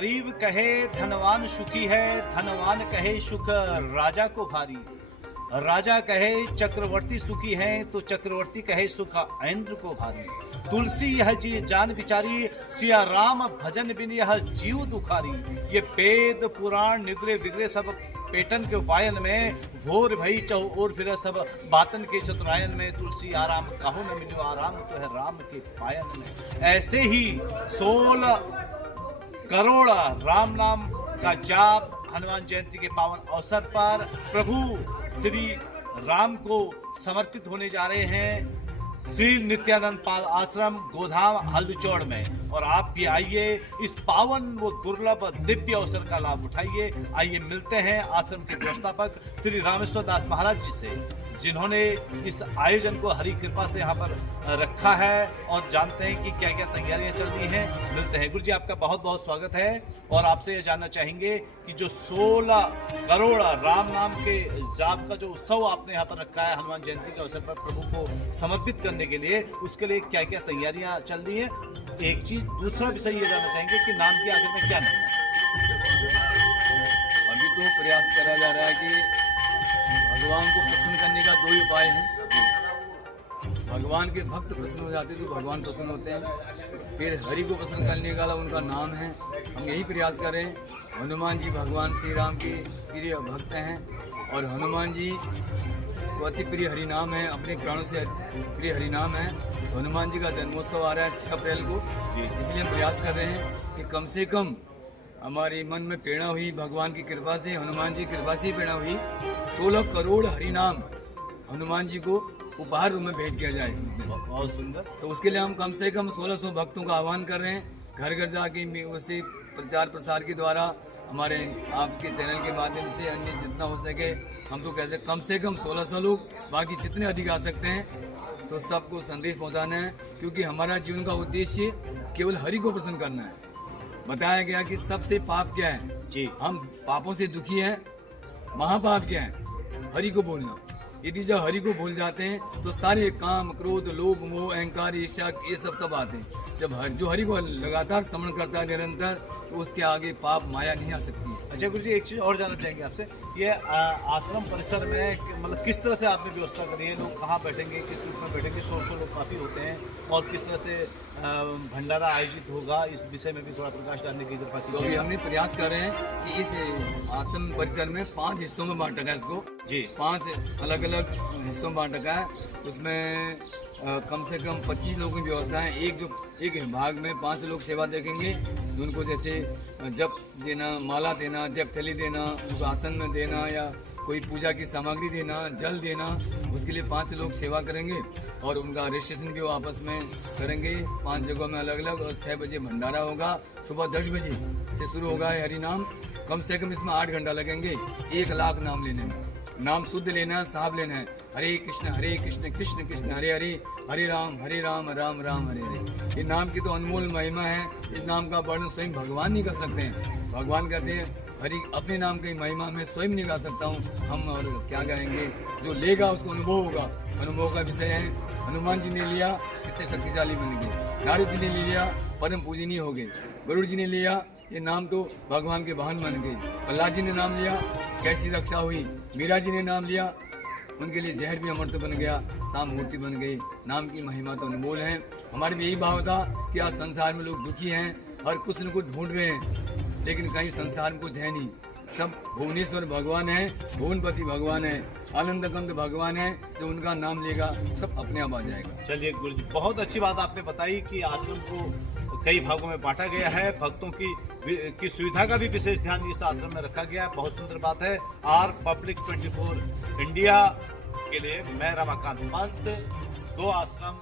गरीब कहे धनवान सुखी है, धनवान कहे सुख राजा को भारी। राजा कहे चक्रवर्ती सुखी है, तो चक्रवर्ती कहे सुख इंद्र को भारी। तुलसी यह जी जान बिचारी, सिया राम भजन बिन यह जीव दुखारी। ये वेद पुराण निगरे विग्रे सब पेटन के उपायन में, भोर भई चौ और फिर सब बातन के चतुरायन में। तुलसी आराम काहू न मिलो, आराम तो है राम के पायन में। ऐसे ही 16 करोड़ राम नाम का जाप हनुमान जयंती के पावन अवसर पर प्रभु श्री राम को समर्पित होने जा रहे हैं श्री नित्यानंद पाल आश्रम गोधाम हल्दचौड़ में। और आप भी आइए, इस पावन व दुर्लभ दिव्य अवसर का लाभ उठाइए। आइए मिलते हैं आश्रम के व्यवस्थापक श्री रामेश्वर दास महाराज जी से, जिन्होंने इस आयोजन को हरि कृपा से यहाँ पर रखा है, और जानते हैं कि क्या क्या तैयारियां चल रही हैं। मिलते हैं। गुरु जी, आपका बहुत बहुत स्वागत है। और आपसे ये जानना चाहेंगे कि जो 16 करोड़ राम नाम के जाप का जो उत्सव आपने यहाँ पर रखा है हनुमान जयंती के अवसर पर प्रभु को समर्पित करने के लिए, उसके लिए क्या क्या तैयारियां चल रही हैं? एक चीज, दूसरा विषय ये जानना चाहेंगे कि नाम के आखिर में क्या नाम है? अभी तो प्रयास करा जा रहा है कि भगवान को प्रसन्न करने का 2 ही उपाय हैं। भगवान के भक्त प्रसन्न हो जाते तो भगवान प्रसन्न होते हैं। फिर हरि को प्रसन्न करने वाला उनका नाम है। हम यही प्रयास कर रहे हैं। हनुमान जी भगवान श्री राम के प्रिय भक्त हैं, और हनुमान जी को अति प्रिय हरि नाम है, अपने प्राणों से प्रिय हरि नाम है। तो हनुमान जी का जन्मोत्सव आ रहा है 6 अप्रैल को, इसलिए हम प्रयास कर रहे हैं कि कम से कम हमारे मन में प्रेरणा हुई भगवान की कृपा से, हनुमान जी की कृपा से प्रेरणा हुई, 16 करोड़ हरि नाम हनुमान जी को उपहार रूप में भेंट किया जाए। बहुत सुंदर। तो उसके लिए हम कम से कम 1600 भक्तों का आह्वान कर रहे हैं। घर घर जाके उसी प्रचार प्रसार के द्वारा, हमारे आपके चैनल के माध्यम से, अन्य जितना हो सके हम तो कहते हैं कम से कम 1600 लोग, बाकी जितने अधिक आ सकते हैं, तो सबको संदेश पहुंचाना है। क्योंकि हमारा जीवन का उद्देश्य केवल हरि को प्रसन्न करना है। बताया गया कि सबसे पाप क्या है जी, हम पापों से दुखी हैं। महापाप क्या है? हरि को भूलना। यदि जब हरि को भूल जाते हैं तो सारे काम, क्रोध, लोभ, मोह, अहंकार, ईर्ष्या, ये सब तब आते हैं। जब जो हरि को लगातार स्मरण करता है निरंतर, तो उसके आगे पाप माया नहीं आ सकती है। अच्छा गुरु जी, एक चीज और जानना चाहेंगे आपसे, ये आश्रम परिसर में मतलब किस तरह से आपने व्यवस्था करी है? लोग कहाँ बैठेंगे, किस रूप में बैठेंगे? 100 लोग काफी होते हैं, और किस तरह से भंडारा आयोजित होगा, इस विषय में भी थोड़ा प्रकाश डालने की जरूरत है। तो अभी हमने प्रयास कर रहे हैं कि इस आश्रम परिसर में 5 हिस्सों में बांटा है इसको जी, 5 अलग अलग हिस्सों में बांटा है। उसमें कम से कम 25 लोगों की व्यवस्था है। एक भाग में 5 लोग सेवा देखेंगे, उनको जैसे जप देना, माला देना, जप थैली देना, उनको आसन में देना, या कोई पूजा की सामग्री देना, जल देना, उसके लिए 5 लोग सेवा करेंगे। और उनका रजिस्ट्रेशन भी वो आपस में करेंगे 5 जगहों में अलग अलग। और 6 बजे भंडारा होगा, सुबह 10 बजे से शुरू होगा हरि नाम। कम से कम इसमें 8 घंटा लगेंगे 1 लाख नाम लेने में। नाम शुद्ध लेना है, साफ लेना है। हरे कृष्ण कृष्ण कृष्ण हरे हरे, हरे राम राम राम हरे हरे। इस नाम की तो अनमोल महिमा है। इस नाम का वर्णन स्वयं भगवान नहीं कर सकते हैं। भगवान कहते हैं हरि अपने नाम की महिमा में स्वयं नहीं गा सकता हूँ, हम और क्या गाएंगे? जो लेगा उसको अनुभव होगा। अनुभव का विषय है। हनुमान जी ने लिया, कितने शक्तिशाली बन गए। नारद जी ने लिया, परम पूजनीय हो गए। गरुड़ जी ने लिया, ये नाम तो भगवान के वाहन बन गए। प्रहलाद जी ने नाम लिया, कैसी रक्षा हुई। मीरा जी ने नाम लिया, उनके लिए जहर भी अमृत बन गया, शाम मूर्ति बन गई। नाम की महिमा तो अनमोल है। हमारे भी यही भाव था कि आज संसार में लोग दुखी हैं और कुछ न कुछ ढूंढ रहे हैं, लेकिन कहीं संसार में कुछ है नहीं। सब भुवनेश्वर भगवान है, भुवनपति भगवान है, आनंद कंद भगवान है। जो उनका नाम लेगा सब अपने आप आ जाएगा। चलिए गुरु जी, बहुत अच्छी बात आपने बताई कि आश्रम को कई भागों में बांटा गया है। भक्तों की सुविधा का भी विशेष ध्यान इस आश्रम में रखा गया है। बहुत सुंदर बात है। आर पब्लिक 24 इंडिया के लिए मैं रमाकांत पंत, 2 आश्रम